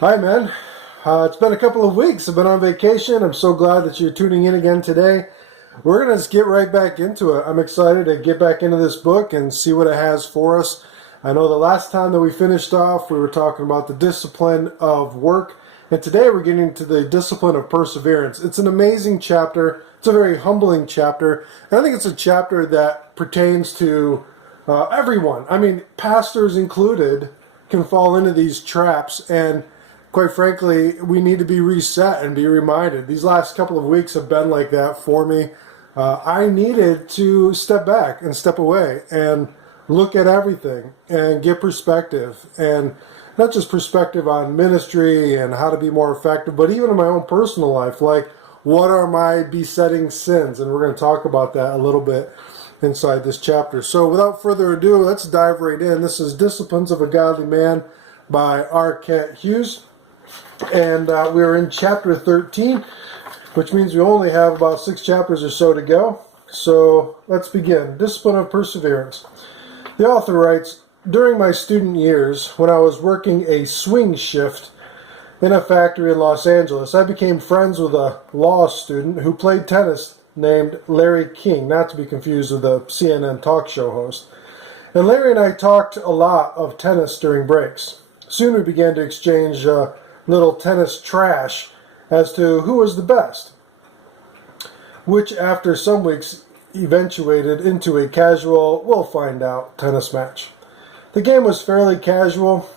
Hi, man. It's been a couple of weeks. I've been on vacation. I'm so glad that you're tuning in again today. We're going to just get right back into it. I'm excited to get back into this book and see what it has for us. I know the last time that we finished off, we were talking about the discipline of work. And today we're getting to the discipline of perseverance. It's an amazing chapter. It's a very humbling chapter. And I think it's a chapter that pertains to everyone. I mean, pastors included can fall into these traps, and quite frankly, we need to be reset and be reminded. These last couple of weeks have been like that for me. I needed to step back and step away and look at everything and get perspective. And not just perspective on ministry and how to be more effective, but even in my own personal life. Like, what are my besetting sins? And we're going to talk about that a little bit inside this chapter. So without further ado, let's dive right in. This is Disciplines of a Godly Man by R. Hughes. And we're in chapter 13, which means we only have about 6 chapters or so to go. So let's begin. Discipline of Perseverance. The author writes, "During my student years, when I was working a swing shift in a factory in Los Angeles, I became friends with a law student who played tennis named Larry King, not to be confused with the CNN talk show host. And Larry and I talked a lot of tennis during breaks. Soon we began to exchange little tennis trash as to who was the best, which after some weeks eventuated into a casual, we'll find out, tennis match. The game was fairly casual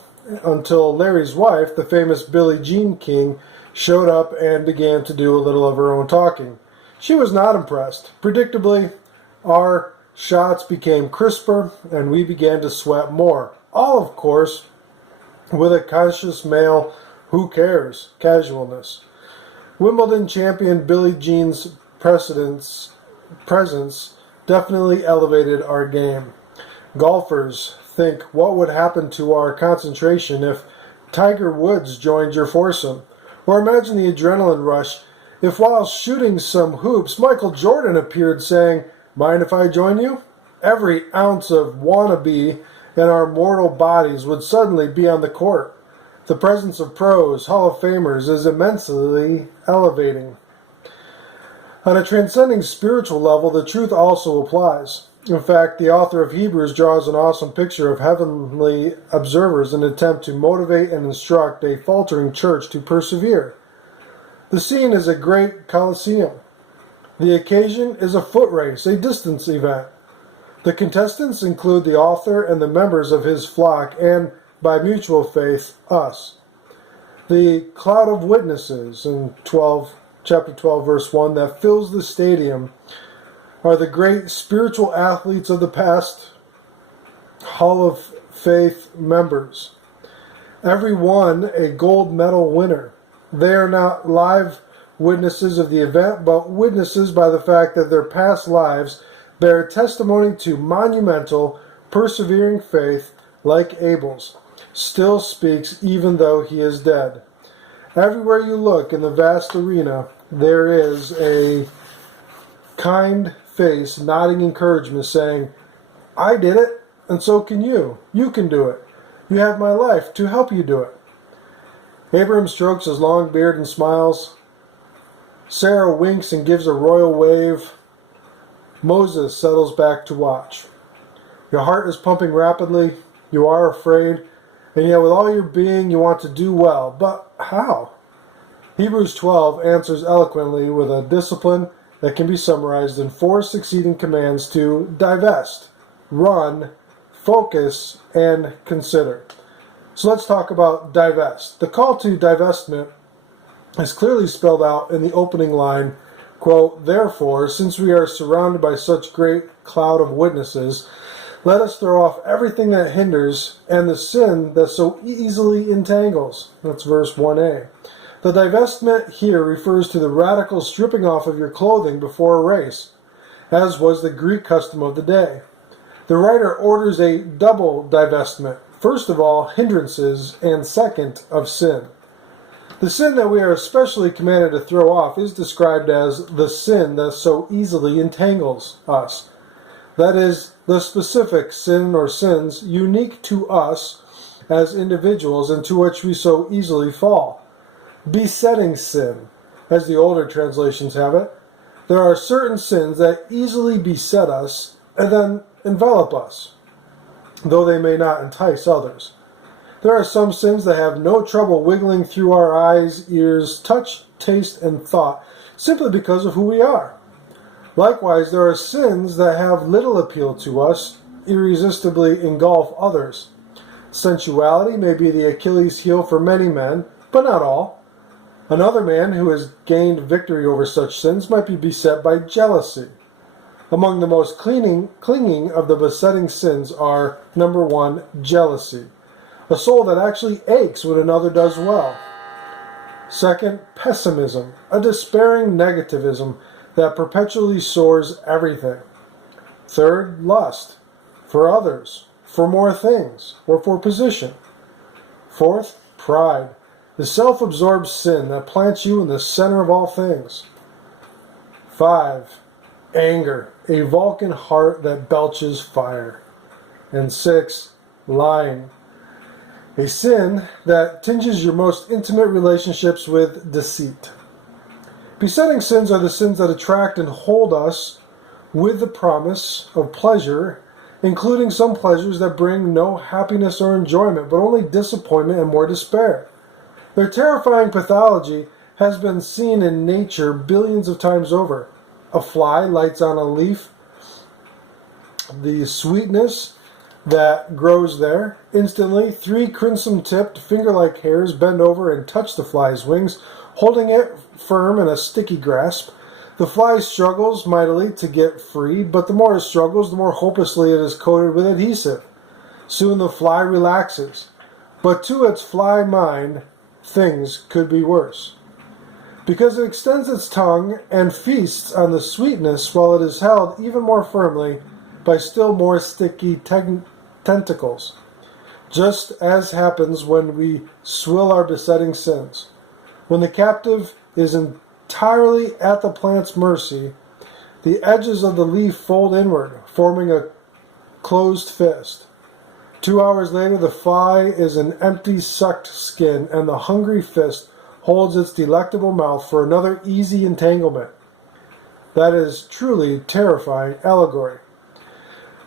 until Larry's wife, the famous Billie Jean King, showed up and began to do a little of her own talking. She was not impressed. Predictably, our shots became crisper and we began to sweat more. All, of course, with a conscious male who cares casualness. Wimbledon champion Billie Jean's presence definitely elevated our game. Golfers think, what would happen to our concentration if Tiger Woods joined your foursome? Or imagine the adrenaline rush if while shooting some hoops, Michael Jordan appeared saying, mind if I join you? Every ounce of wannabe in our mortal bodies would suddenly be on the court. The presence of pros, Hall of Famers, is immensely elevating. On a transcending spiritual level, the truth also applies. In fact, the author of Hebrews draws an awesome picture of heavenly observers in an attempt to motivate and instruct a faltering church to persevere. The scene is a great coliseum. The occasion is a foot race, a distance event. The contestants include the author and the members of his flock, and by mutual faith, us. The cloud of witnesses in chapter 12, verse 1, that fills the stadium are the great spiritual athletes of the past, Hall of Faith members. Every one a gold medal winner. They are not live witnesses of the event, but witnesses by the fact that their past lives bear testimony to monumental, persevering faith like Abel's. Still speaks even though he is dead. Everywhere you look in the vast arena, there is a kind face nodding encouragement saying, I did it, and so can you. You can do it. You have my life to help you do it. Abraham strokes his long beard and smiles. Sarah winks and gives a royal wave. Moses settles back to watch. Your heart is pumping rapidly. You are afraid. And yet with all your being, you want to do well. But how? Hebrews 12 answers eloquently with a discipline that can be summarized in 4 succeeding commands to divest, run, focus, and consider. So let's talk about divest. The call to divestment is clearly spelled out in the opening line, quote, therefore, since we are surrounded by such great cloud of witnesses, let us throw off everything that hinders and the sin that so easily entangles. That's verse 1a. The divestment here refers to the radical stripping off of your clothing before a race, as was the Greek custom of the day. The writer orders a double divestment. First of all, hindrances, and second, of sin. The sin that we are especially commanded to throw off is described as the sin that so easily entangles us. That is, the specific sin or sins unique to us as individuals into which we so easily fall. Besetting sin, as the older translations have it. There are certain sins that easily beset us and then envelop us, though they may not entice others. There are some sins that have no trouble wiggling through our eyes, ears, touch, taste, and thought, simply because of who we are. Likewise, there are sins that have little appeal to us, irresistibly engulf others. Sensuality may be the Achilles heel for many men, but not all. Another man who has gained victory over such sins might be beset by jealousy. Among the most clinging of the besetting sins are, number 1, jealousy, a soul that actually aches when another does well. Second, pessimism, a despairing negativism that perpetually soars everything. Third, lust, for others, for more things, or for position. Fourth, pride, the self-absorbed sin that plants you in the center of all things. 5, anger, a Vulcan heart that belches fire. And 6, lying, a sin that tinges your most intimate relationships with deceit. Besetting sins are the sins that attract and hold us with the promise of pleasure, including some pleasures that bring no happiness or enjoyment, but only disappointment and more despair. Their terrifying pathology has been seen in nature billions of times over. A fly lights on a leaf. The sweetness that grows there. Instantly, 3 crimson-tipped, finger-like hairs bend over and touch the fly's wings, holding it firm in a sticky grasp. The fly struggles mightily to get free, but the more it struggles, the more hopelessly it is coated with adhesive. Soon the fly relaxes, but to its fly mind, things could be worse. Because it extends its tongue and feasts on the sweetness while it is held even more firmly by still more sticky tentacles. Just as happens when we swill our besetting sins. When the captive is entirely at the plant's mercy, the edges of the leaf fold inward, forming a closed fist. 2 hours later, the fly is an empty, sucked skin, and the hungry fist holds its delectable mouth for another easy entanglement. That is truly terrifying allegory.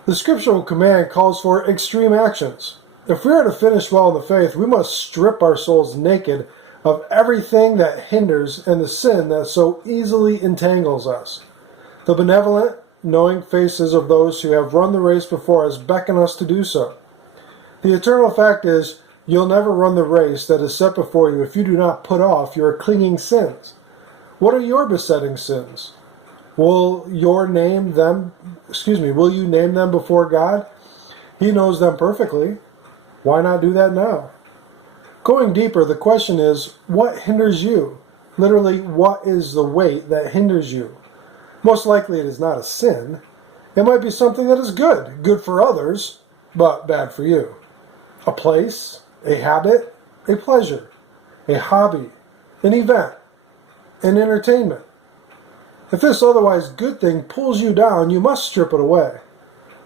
The scriptural command calls for extreme actions. If we are to finish well in the faith, we must strip our souls naked of everything that hinders and the sin that so easily entangles us. The benevolent, knowing faces of those who have run the race before us beckon us to do so. The eternal fact is, you'll never run the race that is set before you if you do not put off your clinging sins. What are your besetting sins? Will you name them before God? He knows them perfectly. Why not do that now? Going deeper, the question is, what hinders you? Literally, what is the weight that hinders you? Most likely it is not a sin. It might be something that is good for others, but bad for you. A place, a habit, a pleasure, a hobby, an event, an entertainment. If this otherwise good thing pulls you down, you must strip it away.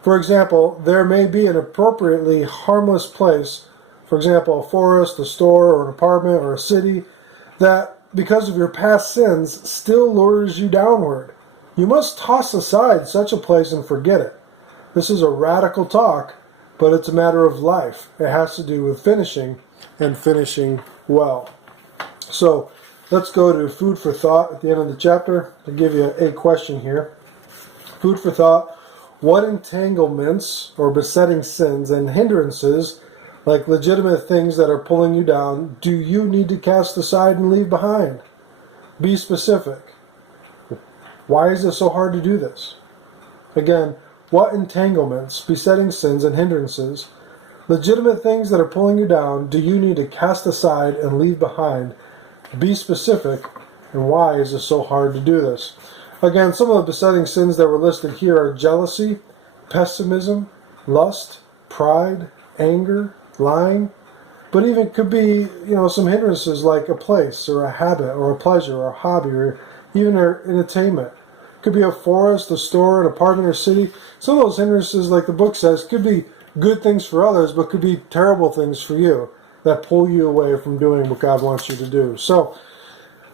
For example, there may be an appropriately harmless place, for example, a forest, a store, or an apartment, or a city, that, because of your past sins, still lures you downward. You must toss aside such a place and forget it. This is a radical talk, but it's a matter of life. It has to do with finishing, and finishing well. So, let's go to food for thought at the end of the chapter. I'll give you a question here. Food for thought. What entanglements or besetting sins and hindrances, like legitimate things that are pulling you down, do you need to cast aside and leave behind? Be specific. Why is it so hard to do this? Again, what entanglements, besetting sins, and hindrances, legitimate things that are pulling you down, do you need to cast aside and leave behind? Be specific, and why is it so hard to do this? Again, some of the besetting sins that were listed here are jealousy, pessimism, lust, pride, anger, lying, but even could be, some hindrances like a place or a habit or a pleasure or a hobby or even an entertainment. Could be a forest, a store, an apartment, or city. Some of those hindrances, like the book says, could be good things for others, but could be terrible things for you that pull you away from doing what God wants you to do. So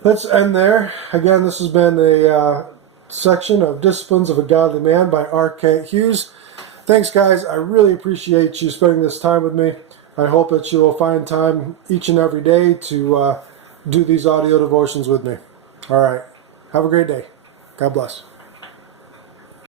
let's end there. Again, this has been a section of Disciplines of a Godly Man by R. Kent Hughes. Thanks, guys. I really appreciate you spending this time with me. I hope that you will find time each and every day to do these audio devotions with me. All right. Have a great day. God bless.